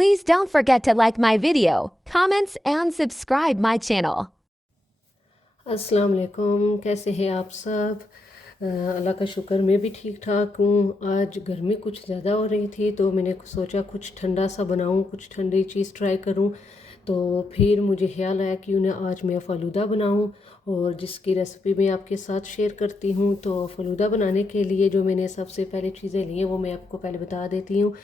Please don't forget to like my video, comments and subscribe my channel. अस्सलाम वालेकुम, कैसे हैं आप सब। अल्लाह का शुक्र मैं भी ठीक ठाक हूँ। आज गर्मी कुछ ज़्यादा हो रही थी तो मैंने सोचा कुछ ठंडा सा बनाऊँ, कुछ ठंडी चीज़ ट्राई करूँ। तो फिर मुझे ख्याल आया कि उन्हें आज मैं फ़ालूदा बनाऊँ और जिसकी रेसिपी मैं आपके साथ शेयर करती हूँ। तो फ़ालूदा बनाने के लिए जो मैंने सबसे पहले चीज़ें ली हैं वो मैं आपको पहले बता देती हूँ।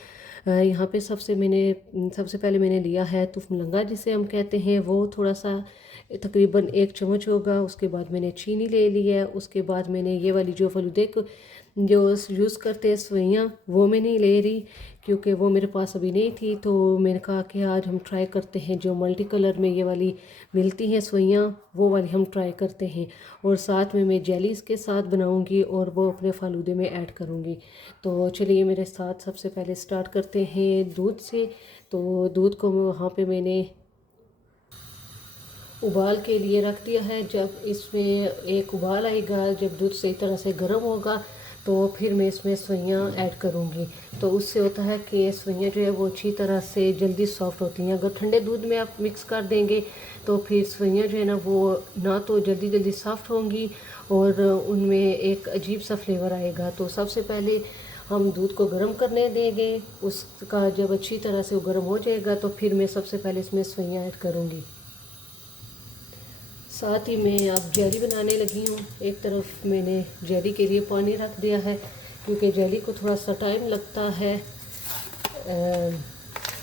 यहाँ पे सबसे पहले मैंने लिया है तुफमलंगा जिसे हम कहते हैं, वो थोड़ा सा तकरीबन 1 चम्मच होगा। उसके बाद मैंने चीनी ले ली है। उसके बाद मैंने ये वाली जो फलूदे को जो यूज़ करते हैं सवैयाँ, वो मैं नहीं ले रही क्योंकि वो मेरे पास अभी नहीं थी। तो मैंने कहा कि आज हम ट्राई करते हैं जो मल्टी कलर में ये वाली मिलती हैं सवैयाँ, वो वाली हम ट्राई करते हैं। और साथ में मैं जेली इसके साथ बनाऊंगी और वो अपने फालूदे में ऐड करूंगी। तो चलिए मेरे साथ सबसे पहले स्टार्ट करते हैं दूध से। तो दूध को वहाँ पे मैंने उबाल के लिए रख दिया है। जब इसमें एक उबाल आएगा, जब दूध सही तरह से गर्म होगा तो फिर मैं इसमें सवैयाँ ऐड करूँगी। तो उससे होता है कि सवैयाँ जो है वो अच्छी तरह से जल्दी सॉफ्ट होती हैं। अगर ठंडे दूध में आप मिक्स कर देंगे तो फिर सवैयाँ जो है ना वो ना तो जल्दी जल्दी सॉफ्ट होंगी और उनमें एक अजीब सा फ्लेवर आएगा। तो सबसे पहले हम दूध को गर्म करने देंगे। उसका जब अच्छी तरह से वो गर्म हो जाएगा तो फिर मैं सबसे पहले इसमें सवैयाँ ऐड करूँगी। साथ ही मैं अब जेली बनाने लगी हूँ। एक तरफ मैंने जेली के लिए पानी रख दिया है क्योंकि जेली को थोड़ा सा टाइम लगता है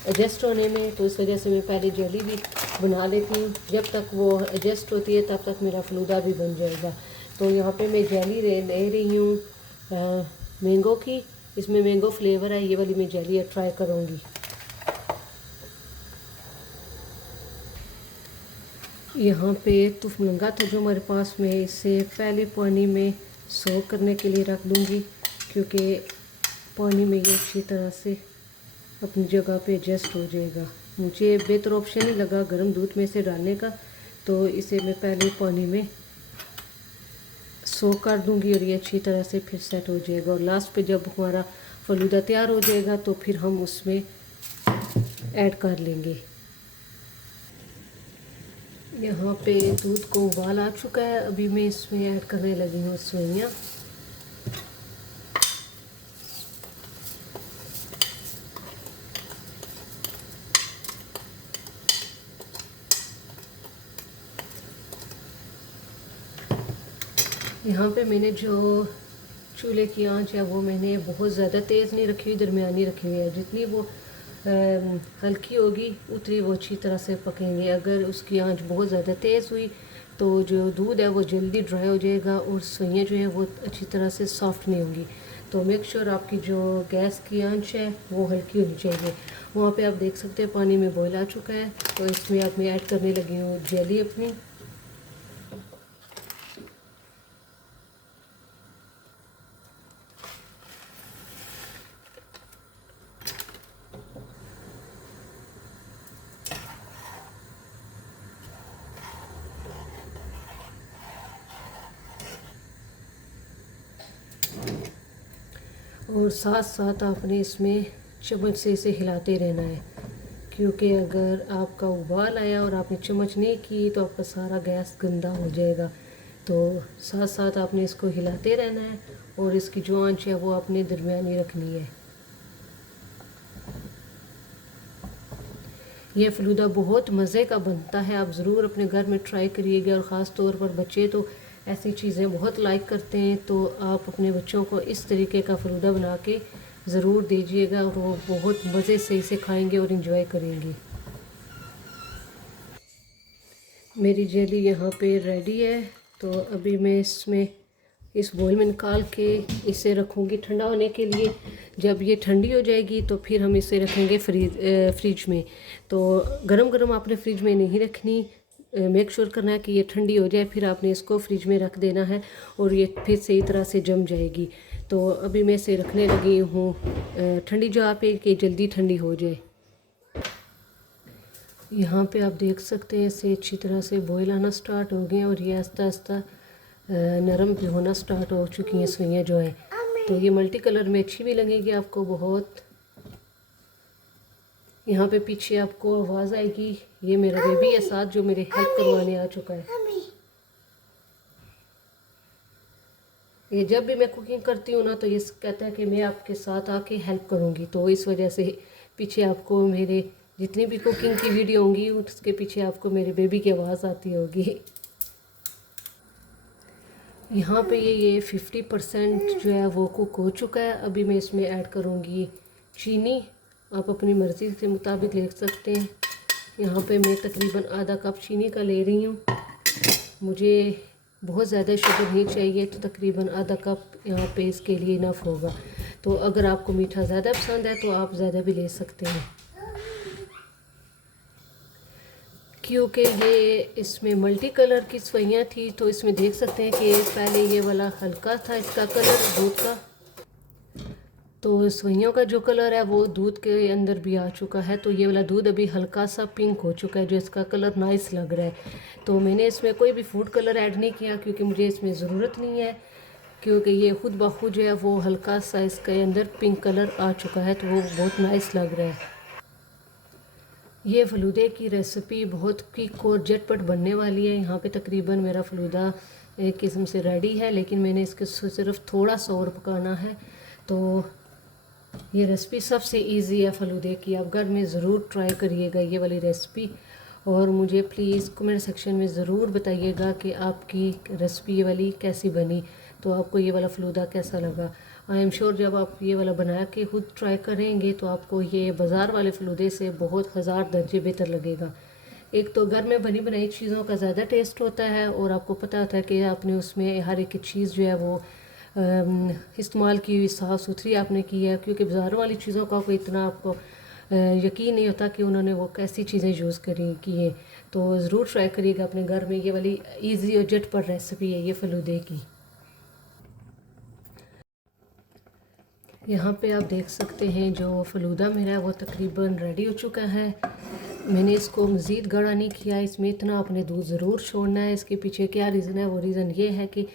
एडजस्ट होने में, तो इस वजह से मैं पहले जेली भी बना लेती हूँ। जब तक वो एडजस्ट होती है तब तक मेरा फलूदा भी बन जाएगा। तो यहाँ पे मैं जेली ले रही हूँ मैंगो की। इसमें मैंगो फ्लेवर है, ये वाली मैं जेली ट्राई करूँगी। यहाँ पे तुफमलंगा था जो हमारे पास, में इसे पहले पानी में सोक करने के लिए रख दूँगी क्योंकि पानी में ये अच्छी तरह से अपनी जगह पे एडजस्ट हो जाएगा। मुझे बेहतर ऑप्शन ही लगा गर्म दूध में इसे डालने का, तो इसे मैं पहले पानी में सोक कर दूँगी और ये अच्छी तरह से फिर सेट हो जाएगा। और लास्ट पे जब हमारा फलूदा तैयार हो जाएगा तो फिर हम उसमें ऐड कर लेंगे। यहाँ पे दूध को उबाल आ चुका है। अभी मैं इसमें ऐड करने लगी हूँ सवैयाँ। यहाँ पे मैंने जो चूल्हे की आंच है वो मैंने बहुत ज़्यादा तेज़ नहीं रखी हुई, दरमियानी रखी हुई है। जितनी वो हल्की होगी उतनी वो अच्छी तरह से पकेंगे। अगर उसकी आंच बहुत ज़्यादा तेज़ हुई तो जो दूध है वो जल्दी ड्राई हो जाएगा और सवैयाँ जो है वो अच्छी तरह से सॉफ्ट नहीं होंगी। तो मेक श्योर आपकी जो गैस की आंच है वो हल्की होनी चाहिए। वहाँ पे आप देख सकते हैं पानी में बॉयल आ चुका है। तो इसमें अब मैं ऐड करने लगी हूँ जेली अपनी। और साथ साथ आपने इसमें चम्मच से इसे हिलाते रहना है क्योंकि अगर आपका उबाल आया और आपने चम्मच नहीं की तो आपका सारा गैस गंदा हो जाएगा। तो साथ साथ आपने इसको हिलाते रहना है और इसकी जो आंच है वो आपने दरमियानी रखनी है। यह फलूदा बहुत मज़े का बनता है, आप ज़रूर अपने घर में ट्राई करिएगा। और ख़ास तौर पर बच्चे तो ऐसी चीज़ें बहुत लाइक करते हैं। तो आप अपने बच्चों को इस तरीके का फलूदा बना के ज़रूर दीजिएगा और वो बहुत मज़े से इसे खाएंगे और इन्जॉय करेंगे। मेरी जेली यहाँ पे रेडी है। तो अभी मैं इसमें इस बोल में निकाल के इसे रखूँगी ठंडा होने के लिए। जब ये ठंडी हो जाएगी तो फिर हम इसे रखेंगे फ्रिज में। तो गरम गरम आपने फ्रिज में नहीं रखनी, मेक श्योर करना है कि ये ठंडी हो जाए, फिर आपने इसको फ्रिज में रख देना है और ये फिर सही तरह से जम जाएगी। तो अभी मैं इसे रखने लगी हूँ ठंडी जगह पे कि जल्दी ठंडी हो जाए। यहाँ पे आप देख सकते हैं इसे अच्छी तरह से बॉयल आना स्टार्ट हो गए और ये आस्ता आस्ता नरम भी होना स्टार्ट हो चुकी हैं सवैयाँ जो है। तो ये मल्टी कलर में अच्छी भी लगेगी आपको बहुत। यहाँ पे पीछे आपको आवाज़ आएगी, ये मेरा बेबी है साथ जो मेरे हेल्प करवाने आ चुका है। ये जब भी मैं कुकिंग करती हूँ ना तो ये कहता है कि मैं आपके साथ आके हेल्प करूँगी, तो इस वजह से पीछे आपको मेरे जितनी भी कुकिंग की वीडियो होंगी उसके पीछे आपको मेरे बेबी की आवाज़ आती होगी। यहाँ पे ये 50% जो है वो कुक हो चुका है। अभी मैं इसमें ऐड करूँगी चीनी, आप अपनी मर्ज़ी के मुताबिक ले सकते हैं। यहाँ पे मैं तकरीबन आधा कप चीनी का ले रही हूँ। मुझे बहुत ज़्यादा शुगर नहीं चाहिए, तो तकरीबन आधा कप यहाँ पे इसके लिए इनफ होगा। तो अगर आपको मीठा ज़्यादा पसंद है तो आप ज़्यादा भी ले सकते हैं, क्योंकि ये इसमें मल्टी कलर की सवैयाँ थी। तो इसमें देख सकते हैं कि पहले ये वाला हल्का था इसका कलर दूध का, तो सवैयों का जो कलर है वो दूध के अंदर भी आ चुका है। तो ये वाला दूध अभी हल्का सा पिंक हो चुका है, जो इसका कलर नाइस लग रहा है। तो मैंने इसमें कोई भी फूड कलर ऐड नहीं किया क्योंकि मुझे इसमें ज़रूरत नहीं है, क्योंकि ये खुद ब खुद जो है वो हल्का सा इसके अंदर पिंक कलर आ चुका है, तो वो बहुत नाइस लग रहा है। ये फलूदे की रेसिपी बहुत क्विक और झटपट बनने वाली है। यहाँ पे तकरीबन मेरा फलूदा एक किस्म से रेडी है, लेकिन मैंने इसके सिर्फ थोड़ा सा और पकाना है। तो ये रेसिपी सबसे इजी है फलूदे की, आप घर में ज़रूर ट्राई करिएगा ये वाली रेसिपी। और मुझे प्लीज़ कमेंट सेक्शन में ज़रूर बताइएगा कि आपकी रेसिपी ये वाली कैसी बनी, तो आपको ये वाला फलूदा कैसा लगा। आई एम श्योर जब आप ये वाला बना के खुद ट्राई करेंगे तो आपको ये बाज़ार वाले फलूदे से बहुत हज़ार दर्जे बेहतर लगेगा। एक तो घर में बनी बनाई चीज़ों का ज़्यादा टेस्ट होता है, और आपको पता होता है कि आपने उसमें हर एक चीज़ जो है वो इस्तेमाल की हुई साफ़ सुथरी आपने की है, क्योंकि बाज़ार वाली चीज़ों का कोई इतना आपको यकीन नहीं होता कि उन्होंने वो कैसी चीज़ें यूज़ करी की है। तो ज़रूर ट्राई करिएगा अपने घर में, ये वाली इजी और झटपट रेसिपी है ये फलूदे की। यहाँ पे आप देख सकते हैं जो फलूदा मेरा है वो तकरीबन रेडी हो चुका है। मैंने इसको मज़ीद गाढ़ा नहीं किया, इसमें इतना आपने दूध ज़रूर छोड़ना है। इसके पीछे क्या रीज़न है, वो रीज़न ये है कि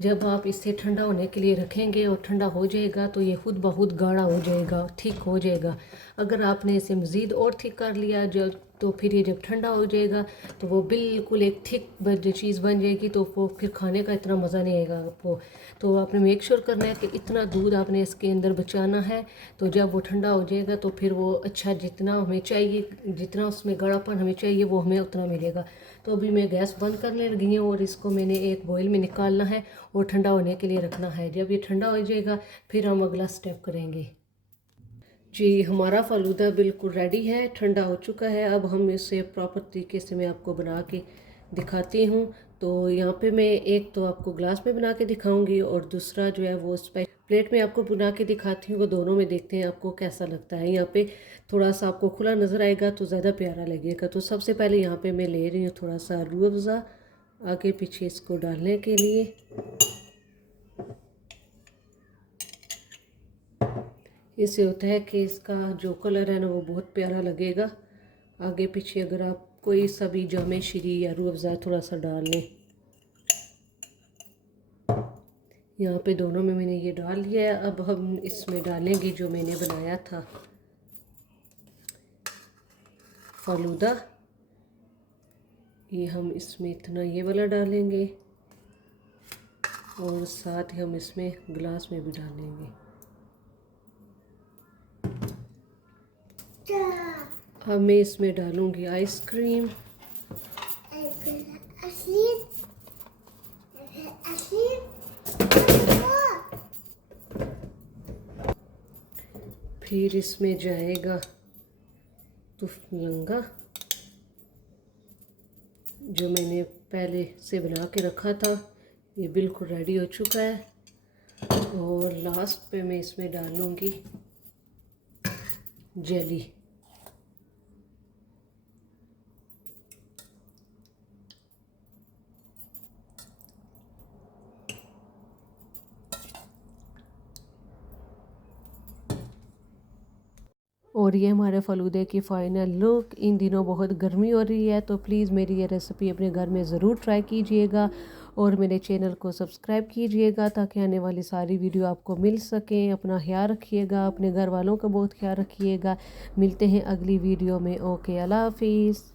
जब आप इसे ठंडा होने के लिए रखेंगे और ठंडा हो जाएगा तो ये खुद ब खुद गाढ़ा हो जाएगा, थिक हो जाएगा। अगर आपने इसे मज़ीद और थिक कर लिया तो फिर ये जब ठंडा हो जाएगा तो वो बिल्कुल एक थिक चीज़ बन जाएगी, तो वो फिर खाने का इतना मज़ा नहीं आएगा आपको। तो आपने मेक श्योर करना है कि इतना दूध आपने इसके अंदर बचाना है, तो जब वो ठंडा हो जाएगा तो फिर वो अच्छा जितना हमें चाहिए, जितना उसमें गाढ़ापन हमें चाहिए वो हमें उतना मिलेगा। तो अभी मैं गैस बंद करने लगी हूँ और इसको मैंने एक बॉयल में निकालना है और ठंडा होने के लिए रखना है। जब ये ठंडा हो जाएगा फिर हम अगला स्टेप करेंगे। जी, हमारा फ़ालूदा बिल्कुल रेडी है, ठंडा हो चुका है। अब हम इसे प्रॉपर तरीके से मैं आपको बना के दिखाती हूँ। तो यहाँ पे मैं एक तो आपको ग्लास में बना के दिखाऊंगी और दूसरा जो है वो प्लेट में आपको बना के दिखाती हूँ। वो दोनों में देखते हैं आपको कैसा लगता है। यहाँ पे थोड़ा सा आपको खुला नज़र आएगा तो ज़्यादा प्यारा लगेगा। तो सबसे पहले यहाँ पे मैं ले रही हूँ थोड़ा सा रूह अफ़ज़ा आगे पीछे इसको डालने के लिए। इससे होता है कि इसका जो कलर है ना वो बहुत प्यारा लगेगा। आगे पीछे अगर आप कोई सा भी जामे श्री या रूह अफ़ज़ा थोड़ा सा डाल लें। यहाँ पे दोनों में मैंने ये डाल लिया है। अब हम इसमें डालेंगे जो मैंने बनाया था फ़ालूदा। ये हम इसमें इतना ये वाला डालेंगे और साथ ही हम इसमें ग्लास में भी डालेंगे। अब मैं इसमें डालूंगी आइसक्रीम। फिर इसमें जाएगा तुफलंगा जो मैंने पहले से बना के रखा था, ये बिल्कुल रेडी हो चुका है। और लास्ट पे मैं इसमें डालूंगी जेली। और ये हमारे फ़लूदे की फ़ाइनल लुक। इन दिनों बहुत गर्मी हो रही है तो प्लीज़ मेरी ये रेसिपी अपने घर में ज़रूर ट्राई कीजिएगा और मेरे चैनल को सब्सक्राइब कीजिएगा ताकि आने वाली सारी वीडियो आपको मिल सकें। अपना ख्याल रखिएगा, अपने घर वालों का बहुत ख्याल रखिएगा। मिलते हैं अगली वीडियो में। ओके, अल्लाह हाफिज़।